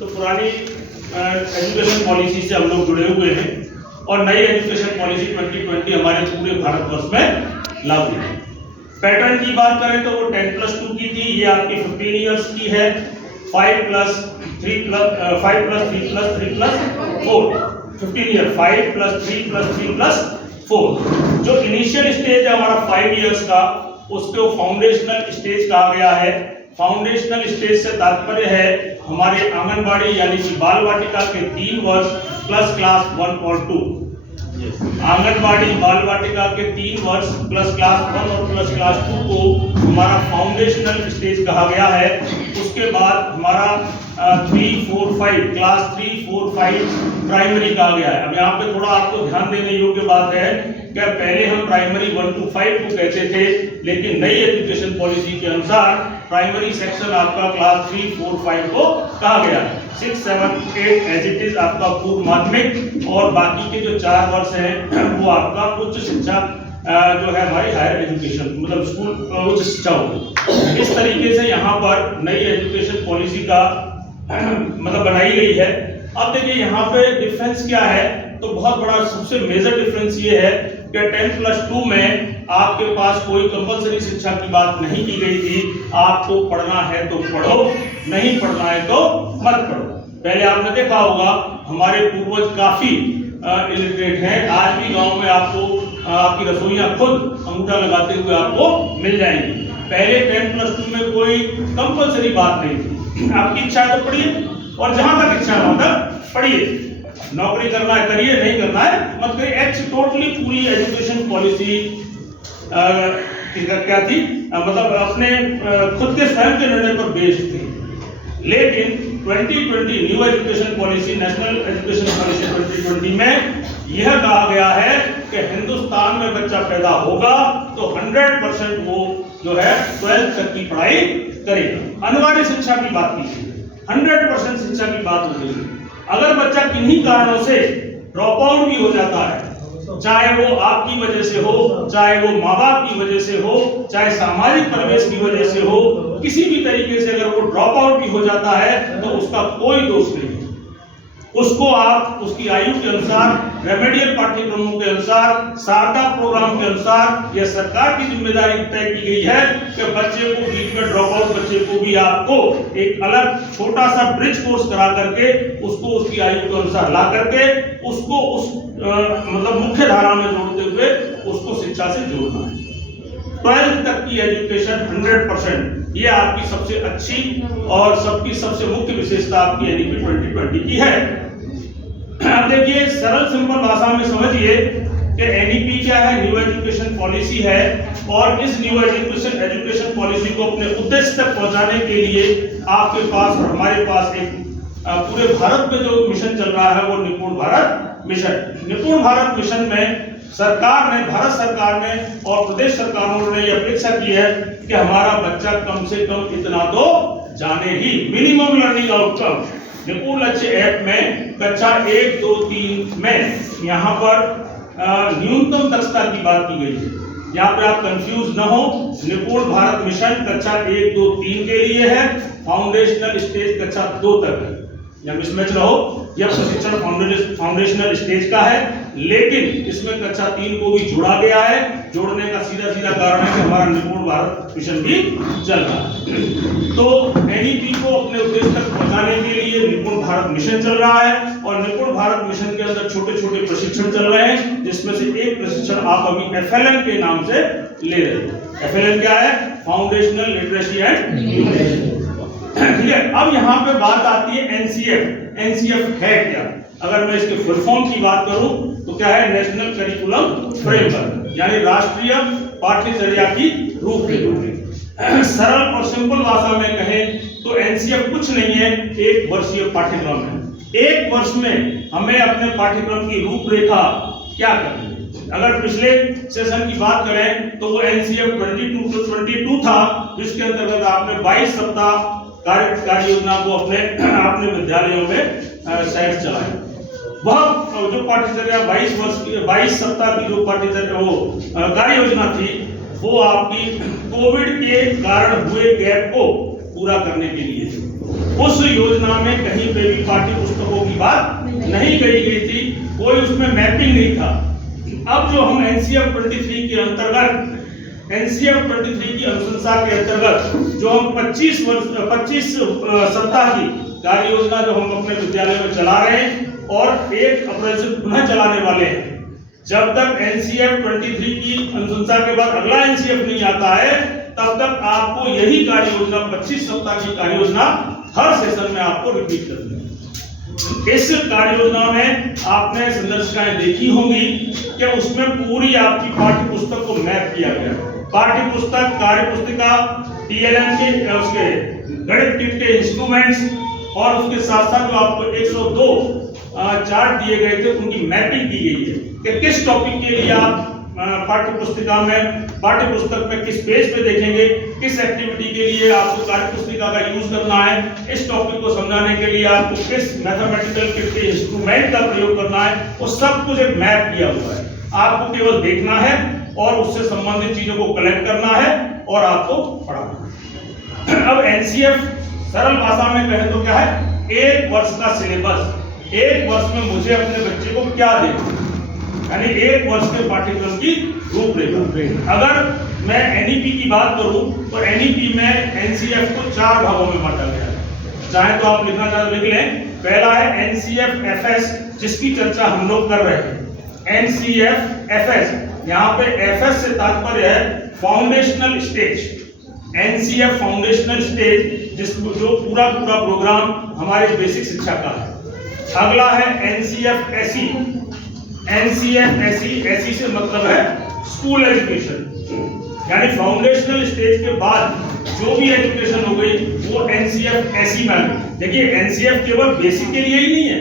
तो पुरानी education policy से हम लोग जुड़े हुए हैं और नई एजुकेशन पॉलिसी 2020 हमारे पूरे भारतवर्ष में लागू है। पैटर्न की बात करें तो वो 10+2 की थी, ये आपकी 15 इयर्स की है। 5+3+3+4 15 ईयर 5+3+3+4। जो इनिशियल स्टेज है हमारा 5 इयर्स का, उसको फाउंडेशनल स्टेज कहा गया है। फाउंडेशनल स्टेज से तात्पर्य है हमारे आंगनबाड़ी यानी कि बाल वाटिका के 3 वर्ष प्लस क्लास 1 और 2। आंगनबाड़ी बाल वाटिका के 3 वर्ष प्लस क्लास 1 और प्लस क्लास 2 को हमारा फाउंडेशनल स्टेज कहा गया है। उसके बाद हमारा 3, 4, 5 क्लास 3, 4, 5 प्राइमरी कहा गया है। अब यहाँ पे थोड़ा आपको ध्यान देने योग्य बात है कि पहले हम प्राइमरी 1 to 5 को कहते थे, लेकिन नई एजुकेशन पॉलिसी के अनुसार प्राइमरी सेक्शन आपका क्लास 3, 4, 5 को कहा गया है। 6, 7, 8 एज इट इज आपका पूर्व माध्यमिक और बाकी के जो 4 वर्ष हैं वो आपका उच्च शिक्षा जो है हमारी हायर एजुकेशन मतलब स्कूल उच्च शिक्षा होगी। इस तरीके से यहाँ पर नई एजुकेशन पॉलिसी का मतलब बनाई गई है। अब देखिए यहाँ पे डिफरेंस क्या है, तो बहुत बड़ा सबसे मेजर डिफरेंस ये है कि 10+2 में आपके पास कोई कंपलसरी शिक्षा की बात नहीं की गई थी। आपको पढ़ना है तो पढ़ो, नहीं पढ़ना है तो मत पढ़ो। पहले आपने देखा होगा हमारे पूर्वज काफी इलिटरेट हैं, आज भी गांव में आपको आपकी रसोइयां खुद अंगूठा लगाते हुए आपको मिल जाएंगी। पहले 10+2 में कोई कंपलसरी बात नहीं थी, आपकी इच्छा है तो पढ़िए और जहां तक इच्छा है वहां तक पढ़िए। नौकरी करना है करिए, नहीं करना है मत करिए। टोटली पूरी एजुकेशन पॉलिसी क्या थी मतलब अपने खुद के स्वयं के निर्णय पर बेस्ड थी। लेकिन 2020 new education policy national education policy 2020 में यह कहा गया है कि हिंदुस्तान में बच्चा पैदा होगा तो 100% वो जो है 12th तक की पढ़ाई करेगा। अनिवार्य शिक्षा की बात की, 100% शिक्षा की बात हो रही है। अगर बच्चा किन्हीं कारणों से ड्रॉप आउट भी हो जाता है, चाहे वो आपकी वजह से हो, चाहे वो माँ बाप की वजह से हो, चाहे सामाजिक परिवेश की वजह से हो, किसी भी तरीके से अगर वो ड्रॉप आउट भी हो जाता है तो उसका कोई दोष नहीं। उसको आप उसकी आयु के अनुसार, रेमेडियल पाठ्यक्रमों के अनुसार, शारदा प्रोग्राम के अनुसार यह सरकार की जिम्मेदारी तय की गई है कि बच्चे को बीच में ड्रॉप आउट बच्चे को भी आपको एक अलग छोटा सा ब्रिज कोर्स करा करके उसको उसकी आयु के अनुसार ला करके उसको उस मतलब मुख्य धारा में जोड़ते हुए उसको शिक्षा से जोड़ना है। 12th तक की एजुकेशन 100%, ये आपकी सबसे अच्छी और सबकी सबसे मुख्य विशेषता आपकी एनईपी 2020 की है। अब देखिए सरल सिंपल भाषा में समझिए कि एनईपी क्या है, न्यू एजुकेशन पॉलिसी है और इस न्यू एजुकेशन पॉलिसी को अपने उद्देश्य तक पहुंचाने के लिए आपके पास और हमारे पास एक पूरे भारत में जो मिशन चल रहा है वो निपुण भारत मिशन। निपुण भारत मिशन में सरकार ने, भारत सरकार ने और प्रदेश सरकारों ने यह अपेक्षा की है कि हमारा बच्चा कम से कम इतना तो जाने ही, मिनिमम लर्निंग आउटकम। निपुण लक्ष्य ऐप में कक्षा 1, 2, 3 में यहाँ पर न्यूनतम दक्षता की बात की गई है। यहाँ पे आप कंफ्यूज न हो, निपुण भारत मिशन कक्षा 1, 2, 3 के लिए है, फाउंडेशनल स्टेज कक्षा 2 तक है। या मिसमैच रहो, यह प्रशिक्षण फाउंडेशनल स्टेज का है, लेकिन इसमें कक्षा 3 को भी जोड़ा गया है। जोड़ने का सीधा सीधा कारण है कि हमारा निपुण भारत मिशन भी चल रहा है। तो एनईपी को अपने उद्देश्य तक पहुंचाने के लिए निपुण भारत मिशन चल रहा है और निपुण भारत मिशन के अंदर छोटे छोटे प्रशिक्षण चल रहे हैं, जिसमें से एक प्रशिक्षण आप अभी FLN के नाम से ले रहे हैं। FLN क्या है? Foundational literacy and numeracy. ठीक है, अब यहाँ पे बात आती है एनसीएफ। एनसीएफ है क्या? अगर मैं इसके फुल फॉर्म की बात करूं तो क्या है? नेशनल करिकुलम फ्रेमवर्क, यानी राष्ट्रीय पाठ्यचर्या की रूपरेखा। सरल और सिंपल भाषा में कहें तो एनसीएफ कुछ नहीं है, 1 वर्षीय पाठ्यक्रम है। 1 वर्ष में हमें अपने पाठ्यक्रम की रूपरेखा क्या करनी है। अगर पिछले सेशन की बात करें तो वो एनसीएफ 22 था, जिसके अंतर्गत आपने 22 सप्ताह कार्य योजना को अपने विद्यालयों में साइंस चलाए। वह जो पाठ्यचर्या 22 सप्ताह की जो पाठ्यचर्या वो कार्य योजना थी, वो आपकी कोविड के कारण हुए गैप को पूरा करने के लिए उस योजना में कहीं पे भी पाठ्य पुस्तकों की बात नहीं कही गई थी, कोई उसमें मैपिंग नहीं था। अब जो हम एनसीएफ 23 के अंतर्गत, एनसीएफ 23 की अनुशंसा के अंतर्गत जो हम 25 सप्ताह की कार्य योजना जो हम अपने विद्यालय में चला रहे हैं और 1 अप्रैल से पुनः चलाने वाले हैं। जब तक एनसीएफ 23 की अनुशंसा के बाद अगला एनसीएफ नहीं आता है, तब तक आपको यही कार्य योजना 25 सप्ताह की कार्य योजना हर सेशन में आपको रिपीट करनी है। इस कार्य योजना में आपने संदर्शिकाएं देखी होंगी कि उसमें पूरी आपकी पाठ्य पुस्तक को मैप किया गया। पाठ्य पुस्तक, कार्य पुस्तिका, टीएलएम के उसके गणित के इंस्ट्रूमेंट्स और उसके साथ साथ जो आपको 102 चार्ट दिए गए थे, उनकी मैपिंग की गई है कि किस टॉपिक के लिए आप पाठ्य पुस्तिका में, पाठ्य पुस्तक में किस पेज पे देखेंगे, किस एक्टिविटी के लिए आपको कार्य पुस्तिका का यूज करना है, इस टॉपिक को समझाने के लिए आपको किस मैथमेटिकल के इंस्ट्रूमेंट का प्रयोग करना है, वो सब कुछ एक मैप किया हुआ है। आपको केवल देखना है और उससे संबंधित चीजों को कलेक्ट करना है और आपको पढ़ाना है। अब एनसीएफ सरल भाषा में कहें तो क्या है, 1 वर्ष का सिलेबस, 1 वर्ष में मुझे अपने बच्चे को क्या देना, यानी 1 वर्ष के पाठ्यक्रम की रूपरेखा। अगर मैं एनईपी की बात करूं तो एनईपी में एनसीएफ को 4 भागों में बांटा गया है। चाहे तो आप लिखना चाहे लिख लें। पहला है एनसीएफ एफएस, जिसकी चर्चा हम लोग कर रहे हैं। एनसीएफ एफएस, यहाँ पे एफएस से तात्पर्य है foundational stage. NCF foundational stage, जिसको जो पूरा प्रोग्राम हमारे बेसिक शिक्षा का है। अगला है एनसीएफ एसी। एनसीएफ एसी से मतलब है स्कूल एजुकेशन, यानी फाउंडेशनल स्टेज के बाद जो भी एजुकेशन हो गई वो एनसीएफ एसी में। देखिए, एनसीएफ केवल बेसिक के लिए ही नहीं है,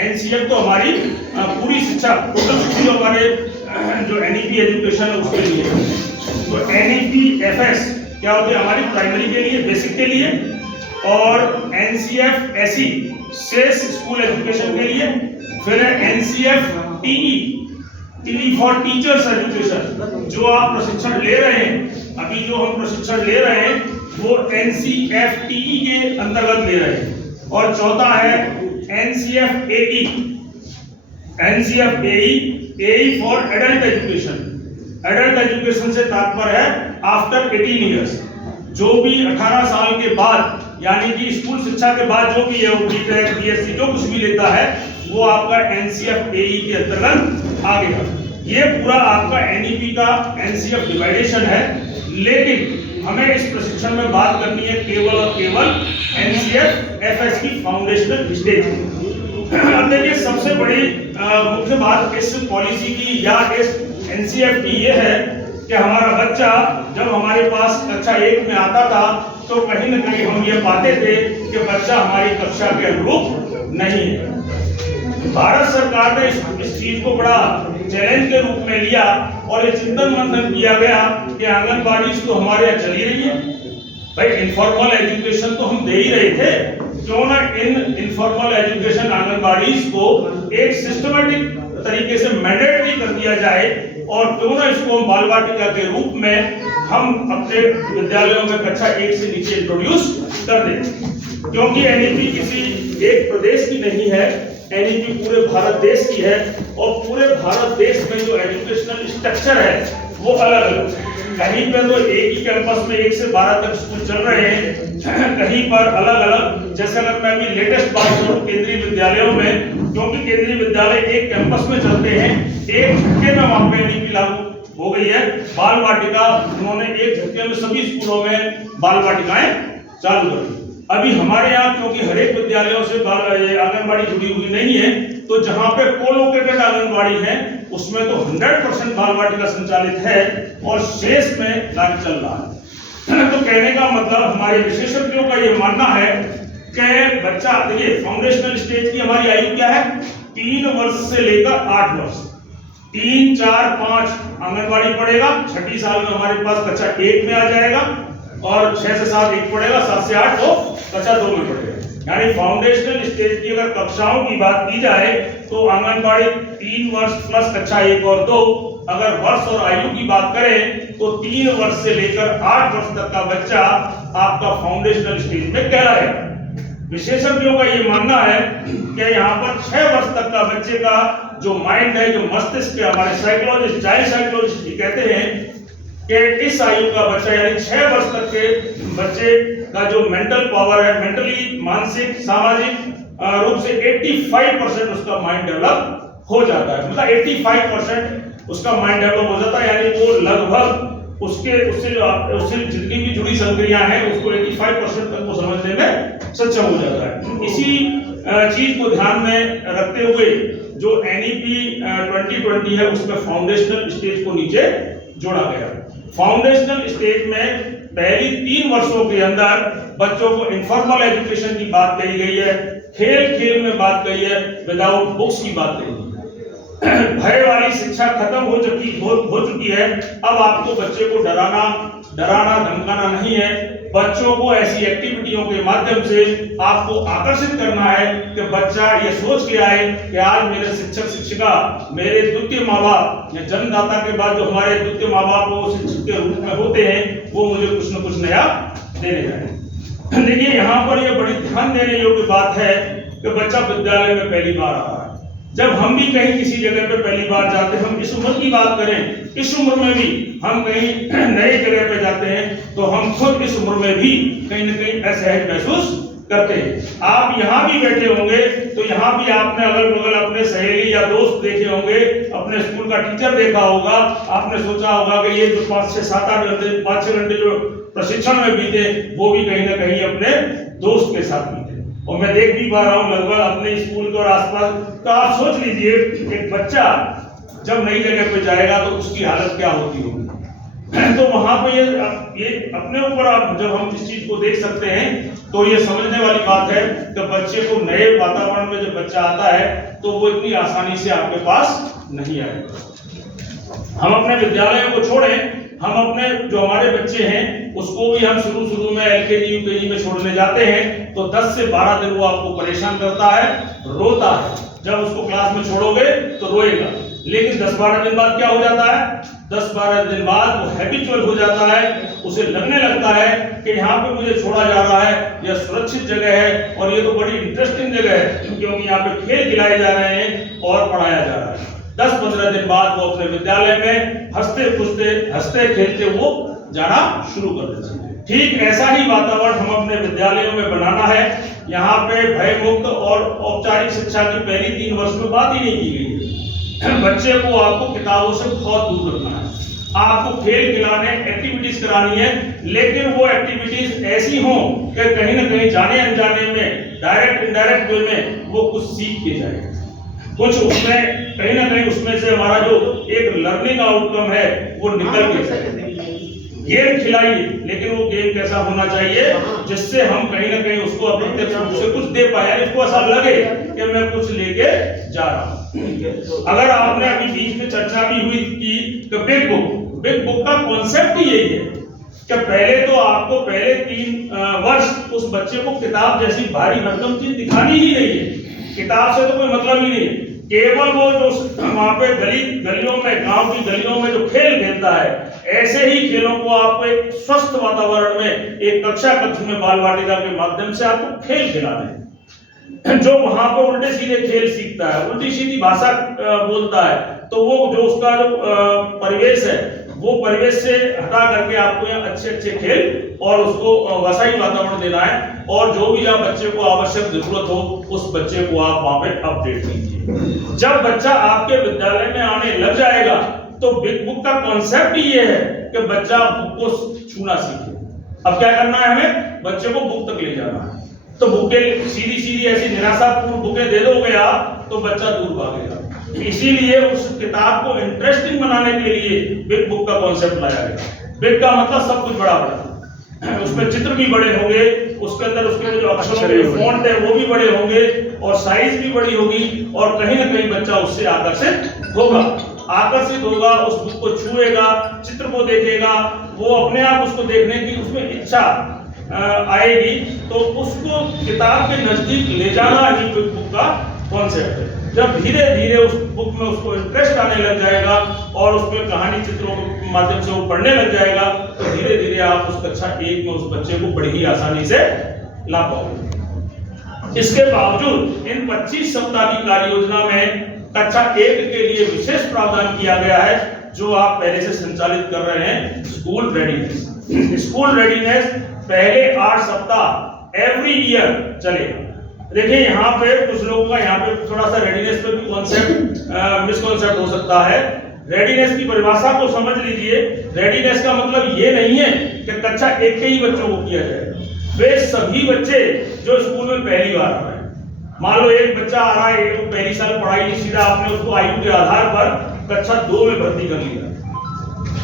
एनसीएफ तो हमारी पूरी शिक्षा, टोटल जो हमारे जो एनईपी एजुकेशन है उसके लिए। तो एनईपी एफएस क्या होती है, हमारी प्राइमरी के लिए, बेसिक के लिए, और एनसीएफ एसी शेष स्कूल एजुकेशन के लिए। फिर है NCF TE for teachers education, जो आप प्रशिक्षण ले रहे हैं, अभी जो हम प्रशिक्षण ले रहे हैं वो एनसीएफ टीई के अंतर्गत ले रहे हैं। और चौथा है NCF AE. NCF AE for adult education. Adult education से तात्पर्य है आफ्टर 18 ईयर्स, जो भी 18 साल के बाद, यानी कि स्कूल शिक्षा के बाद जो भी है, बीटेक, बीएससी जो कुछ भी लेता है, वो आपका एनसीएफ एई के अंतर्गत आएगा। ये पूरा आपका एनईपी का एनसीएफ डिवाइडेशन है। लेकिन हमें इस प्रशिक्षण में बात करनी है केवल और केवल एनसीएफ एफएस की फाउंडेशनल स्टेज। अब देखिए, सबसे बड़ी मुख्य बात इस पॉलिसी की या इस एनसीएफ की ये है कि हमारा बच्चा जब हमारे पास कक्षा 1 में आता था तो कहीं न कहीं हम ये पाते थे कि बच्चा हमारी कक्षा के अनुरूप नहीं है। भारत सरकार ने इस चीज को बड़ा चैलेंज के रूप में लिया और ये चिंतन मंथन किया गया कि आंगनबाड़ी तो हमारे यहाँ चली रही है भाई, इनफॉर्मल एजुकेशन तो हम दे ही रहे थे, क्यों ना इन इनफॉर्मल एजुकेशन आंगनबाड़ी को एक सिस्टमेटिक तरीके से मैंडेटरी कर दिया जाए और क्यों ना इसको हम बाल वाटिका के रूप में हम अपने विद्यालयों में कक्षा 1 से नीचे इंट्रोड्यूस कर दें। क्योंकि एनईपी किसी एक प्रदेश की नहीं है, एनईपी पूरे भारत देश की है और पूरे भारत देश में जो एजुकेशनल स्ट्रक्चर है वो अलग अलग है। कहीं पर तो एक ही कैंपस में 1 से 12 तक स्कूल चल रहे हैं, कहीं पर अलग अलग। जैसे अगर मैं अभी लेटेस्ट बात करूं केंद्रीय विद्यालयों में, क्योंकि केंद्रीय विद्यालय एक कैंपस में चलते हैं, एक झटके में वहां पे एनईपी लागू हो गई है। बाल वाटिका उन्होंने एक झटके में सभी स्कूलों में बाल वाटिकाएं चालू कर दी। अभी हमारे यहाँ क्योंकि हर एक विद्यालयों से आंगनबाड़ी जुड़ी हुई नहीं है, तो जहां पे कोलोकेटेड आंगनबाड़ी है उसमें तो 100% बाल वाटिका संचालित है और शेष में कार्य चल रहा है। तो कहने का मतलब हमारे विशेषज्ञों का ये मानना है कि बच्चा, देखिए फाउंडेशनल स्टेज की हमारी आयु क्या है, 3 वर्ष से लेकर 8 वर्ष। 3, 4, 5 आंगनबाड़ी पढ़ेगा, 6ठी साल में हमारे पास कक्षा 1 में आ जाएगा और 6 से 7 1 पढ़ेगा, 7 से 8 वो कक्षा 2 में पढ़ेगा। यानी फाउंडेशनल स्टेज की अगर कक्षाओं की बात की जाए तो आंगनबाड़ी 3 वर्ष प्लस कक्षा 1 और 2। अगर वर्ष और आयु की बात करें तो 3 वर्ष से लेकर 8 वर्ष तक का बच्चा आपका फाउंडेशनल स्टेज में कहलाएगा। विशेषज्ञों का ये मानना है कि यहाँ पर 6 वर्ष तक का बच्चे का जो माइंड है, जो मस्तिष्क है, हमारे साइकोलॉजिस्ट, चाइल्ड साइकोलॉजिस्ट भी कहते हैं कि इस आयु का बच्चा यानी 6 वर्ष तक के बच्चे का जो मेंटल पावर है, मेंटली, मानसिक, सामाजिक रूप से 85% उसका माइंड डेवलप हो जाता है। मतलब 85% उसका माइंड डेवलप हो जाता है, यानी वो लगभग उससे जितनी भी जुड़ी संक्रियां हैं उसको 85% तक वो समझने में सक्षम हो जाता है। इसी चीज को ध्यान में रखते हुए जो NEP 2020 है उसमें फाउंडेशनल स्टेज को नीचे जोड़ा गया। फाउंडेशनल स्टेज में पहली 3 वर्षों के अंदर बच्चों को इनफॉर्मल एजुकेशन की बात कही गई है, खेल खेल में बात कही है, विदाउट बुक्स की बात कही है। भय वाली शिक्षा खत्म हो चुकी है। अब आपको बच्चे को डराना धमकाना नहीं है। बच्चों को ऐसी एक्टिविटियों के माध्यम से आपको आकर्षित करना है कि बच्चा ये सोच के आए कि आज मेरे शिक्षक शिक्षिका, मेरे द्वितीय माँ बाप या जन्मदाता के बाद जो हमारे द्वितीय माँ बाप वो शिक्षक के रूप में होते हैं, वो मुझे कुछ न कुछ नया देने जाए। देखिए यहाँ पर ये बड़ी ध्यान देने योग्य बात है कि बच्चा विद्यालय में पहली बार आ रहा है। जब हम भी कहीं किसी जगह पे पहली बार जाते हैं, हम इस उम्र की बात करें, इस उम्र में भी हम कहीं नए जगह पे जाते हैं तो हम खुद इस उम्र में भी कहीं न कहीं असहज महसूस करते हैं। आप यहाँ भी बैठे होंगे तो यहाँ भी आपने अगल बगल अपने सहेली या दोस्त देखे होंगे, अपने स्कूल का टीचर देखा होगा। आपने सोचा होगा कि ये जो 5-6 घंटे जो प्रशिक्षण में बीते वो भी कहीं ना कहीं अपने दोस्त के साथ बीते। और मैं देख भी पा रहा हूँ लगभग अपने स्कूल के और आसपास। तो आप सोच लीजिए एक बच्चा जब नई जगह पे जाएगा तो उसकी हालत क्या होती होगी। तो वहां पे ये अपने ऊपर आप जब हम इस चीज को देख सकते हैं तो ये समझने वाली बात है कि बच्चे को नए वातावरण में जब बच्चा आता है तो वो इतनी आसानी से आपके पास नहीं आएगा। हम अपने विद्यालयों को छोड़ें, हम अपने जो हमारे बच्चे हैं उसको भी हम शुरू में LKG UKG में छोड़ने जाते हैं तो 10 से 12 दिन वो आपको परेशान करता है, रोता है। जब उसको क्लास में छोड़ोगे तो रोएगा, लेकिन 10-12 दिन बाद क्या हो जाता है, 10-12 दिन बाद वो हैबिचुअल हो जाता है। उसे लगने लगता है कि यहाँ पे मुझे छोड़ा जा रहा है, यह सुरक्षित जगह है और ये तो बड़ी इंटरेस्टिंग जगह है क्योंकि यहाँ पे खेल खिलाए जा रहे हैं और पढ़ाया जा रहा है। 10-15 दिन बाद वो अपने विद्यालय में हंसते खेलते वो जाना शुरू कर देते हैं। ठीक ऐसा ही वातावरण हम अपने विद्यालयों में बनाना है। यहाँ पे भय मुक्त और औपचारिक शिक्षा की पहली 3 वर्ष में बात ही नहीं की गई है। बच्चे को आपको किताबों से बहुत दूर रखना है, आपको खेल खिलाने एक्टिविटीज करानी है, लेकिन वो एक्टिविटीज ऐसी हों कि कहीं ना कहीं जाने अनजाने में डायरेक्ट इनडायरेक्ट वे में वो कुछ सीख के जाए, कुछ उसमें कहीं ना कहीं उसमें से हमारा जो एक लर्निंग आउटकम है वो निकल के जाए। गेम खिलाइए, लेकिन वो गेम कैसा होना चाहिए जिससे हम कहीं ना कहीं उसको अप्रत्यक्ष रूप से कुछ दे पाए, इसको ऐसा लगे कि मैं कुछ लेके जा रहा हूँ। अगर आपने अभी बीच में चर्चा भी हुई कि बिग बुक का कॉन्सेप्ट ही यही है कि पहले तो आपको पहले 3 वर्ष उस बच्चे को किताब जैसी भारी भरकम चीज दिखानी ही नहीं है। किताब से तो कोई मतलब ही नहीं है, केवल वो जो वहां पे गलियों में, गांव की गलियों में जो खेल खेलता है, ऐसे ही खेलों को आपको एक स्वस्थ वातावरण में एक कक्ष में बाल वाटिका के माध्यम से आपको खेल खिलाना है। जो वहां पे उल्टे सीधे खेल सीखता है, उल्टी सीधी भाषा बोलता है, तो वो जो उसका जो परिवेश है वो परिवेश से हटा करके आपको यहाँ अच्छे खेल और उसको वैसा वातावरण देना है। और जो भी आप बच्चे को आवश्यक जरूरत हो उस बच्चे को आप वहां पे अपडेट कीजिए। जब बच्चा आपके विद्यालय में आने लग जाएगा तो बिग बुक का कॉन्सेप्ट ये है कि बच्चा बुक को छूना सीखे। अब क्या करना है, हमें बच्चे को बुक तक ले जाना है। तो बुकें सीधी ऐसी निराशापूर्ण बुकें दे दोगे आप तो बच्चा दूर भागेगा। इसीलिए उस किताब को इंटरेस्टिंग बनाने के लिए बिग बुक का कॉन्सेप्ट लाया गया। बिग का मतलब सब कुछ बड़ा, उसमें चित्र भी बड़े होंगे, उसके अंदर उसके जो अक्षरों के फॉन्ट है वो भी बड़े होंगे और साइज भी बड़ी होगी और कहीं ना कहीं बच्चा उससे आकर्षित होगा, उस बुक को छुएगा, चित्र को देखेगा, वो अपने आप उसको देखने की उसमें इच्छा आएगी। तो उसको किताब के नजदीक ले जाना ही बिग बुक का कॉन्सेप्ट है। जब धीरे धीरे उस बुक में उसको इंटरेस्ट आने लग जाएगा और उसमें कहानी चित्रों के माध्यम से वो पढ़ने लग जाएगा तो धीरे धीरे आप उस कक्षा 1 में उस बच्चे को बड़ी ही आसानी से ला पाओगे। इसके बावजूद इन 25 सप्ताह की कार्य योजना में कक्षा 1 के लिए विशेष प्रावधान किया गया है, जो आप पहले से संचालित कर रहे हैं, स्कूल रेडीनेस। स्कूल रेडीनेस पहले 8 सप्ताह एवरी ईयर चलेगा। देखिए यहाँ पे कुछ लोगों का यहाँ पे थोड़ा सा रेडीनेस पे भी कॉन्सेप्ट मिसकॉन्सेप्ट हो सकता है। रेडीनेस की परिभाषा को समझ लीजिए। रेडीनेस का मतलब ये नहीं है कि कक्षा 1 के ही बच्चों को किया जाएगा, वे सभी बच्चे जो स्कूल में पहली बार आ रहे हैं। मान लो एक बच्चा आ रहा है, वो पहली साल पढ़ाई नहीं, सीधा आपने उसको आयु के आधार पर कक्षा 2 में भर्ती कर लिया,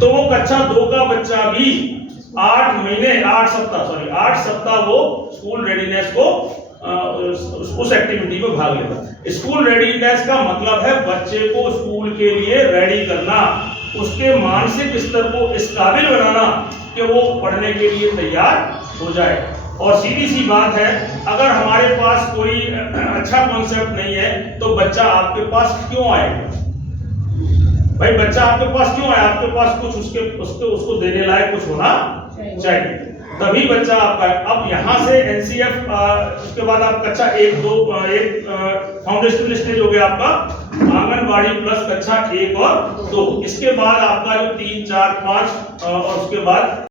तो वो कक्षा 2 का बच्चा भी 8 सप्ताह वो स्कूल रेडीनेस को उस एक्टिविटी में भाग लेगा। स्कूल रेडीनेस का मतलब है बच्चे को स्कूल के लिए रेडी करना, उसके मानसिक स्तर को इस काबिल बनाना कि वो पढ़ने के लिए तैयार हो जाए। और सीधी सी बात है, अगर हमारे पास कोई अच्छा कॉन्सेप्ट नहीं है तो बच्चा आपके पास क्यों आएगा? भाई बच्चा आपके पास क्यों आए? आपके पास कुछ उसको देने लायक कुछ होना चाहिए, तभी बच्चा आपका। अब यहाँ से एनसीएफ उसके बाद आप कक्षा 1 2 फाउंडेशनल स्टेज हो गया आपका आंगनबाड़ी प्लस कक्षा 1 और 2। इसके बाद आपका जो 3 4 5 और उसके बाद